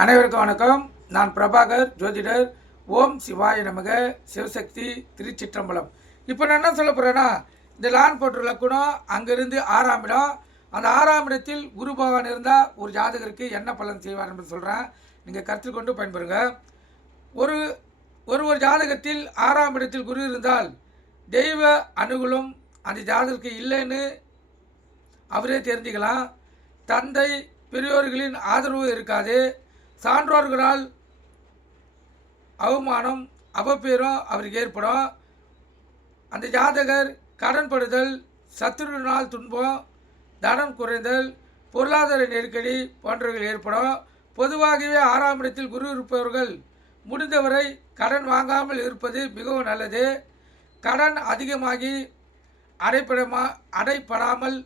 அனைவருக்கும் வணக்கம். நான் பிரபாகர் ஜோதிடர். ஓம் சிவாய நமக. சிவசக்தி திருச்சிற்றம்பலம். இப்போ நான் என்ன சொல்ல போகிறேன்னா இந்த லான் போட்டு லக்குணம் அங்கேருந்து ஆறாம் இடம். அந்த ஆறாம் இடத்தில் குரு பகவான் இருந்தால் ஒரு ஜாதகருக்கு என்ன பலன் செய்வார் என்று சொல்கிறேன் நீங்கள் கருத்தில் கொண்டு பயன்பெறுங்க. ஒரு ஒரு ஒரு ஜாதகத்தில் ஆறாம் இடத்தில் குரு இருந்தால் தெய்வ அனுகூலம் அந்த ஜாதகருக்கு இல்லைன்னு அவரே தெரிஞ்சுக்கலாம். தந்தை பெரியோர்களின் ஆதரவு இருக்காது. சான்றோர்களால் அவமானம் அவப்பேரும் அவருக்கு ஏற்படும். அந்த ஜாதகர் கடன்படுதல் சத்துருவினால் துன்பம் தனம் குறைதல் பொருளாதார நெருக்கடி போன்றவைகள் ஏற்படும். பொதுவாகவே ஆறாம் இடத்தில் குரு இருப்பவர்கள் முடிந்தவரை கடன் வாங்காமல் இருப்பது மிகவும் நல்லது. கடன் அதிகமாகி அடைப்படமா அடைப்படாமல்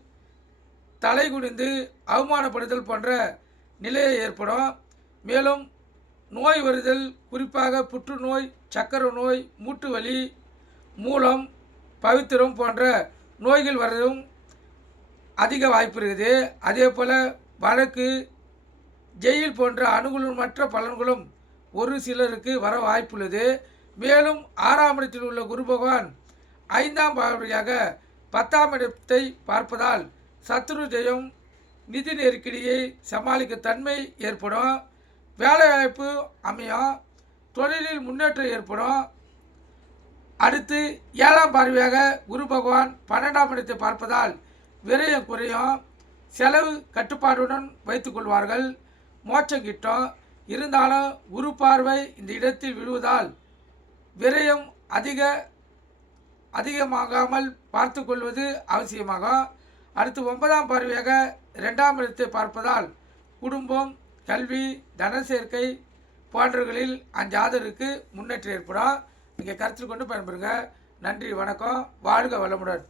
தலை குனிந்து அவமானப்படுதல் போன்ற நிலையை ஏற்படும். மேலும் நோய் வருதல் குறிப்பாக புற்றுநோய் சக்கரை நோய் மூட்டு வலி மூலம் பவித்திரம் போன்ற நோய்கள் வரதும் அதிக வாய்ப்பு இருக்குது. அதே போல் வழக்கு ஜெயில் போன்ற அனுகூலமற்ற பலன்களும் ஒரு சிலருக்கு வர வாய்ப்புள்ளது. மேலும் ஆறாம் இடத்தில் உள்ள குரு பகவான் ஐந்தாம் பார்வையாக பத்தாம் இடத்தை பார்ப்பதால் சத்ரு ஜெயம் நிதி நெருக்கடியை சமாளிக்க தன்மை ஏற்படும். வேலைவாய்ப்பு அமையும் தொழிலில் முன்னேற்றம் ஏற்படும். அடுத்து ஏழாம் பார்வையாக குரு பகவான் பன்னெண்டாம் இடத்தை பார்ப்பதால் விரயம் குறையும். செலவு கட்டுப்பாடுடன் வைத்துக்கொள்வார்கள் மோட்சம் கிட்டும். இருந்தாலும் குரு பார்வை இந்த இடத்தில் விழுவதால் விரயம் அதிக அதிகமாகாமல் பார்த்து கொள்வது அவசியமாகும். அடுத்து ஒன்பதாம் பார்வையாக ரெண்டாம் இடத்தை பார்ப்பதால் குடும்பம் கல்வி தன சேர்க்கை போன்றவர்களில் அஞ்சாதருக்கு முன்னேற்றம் ஏற்படும் நீங்கள் கருத்தில் கொண்டு பயன்பெறுங்க. நன்றி வணக்கம். வாழ்க வளமுடன்.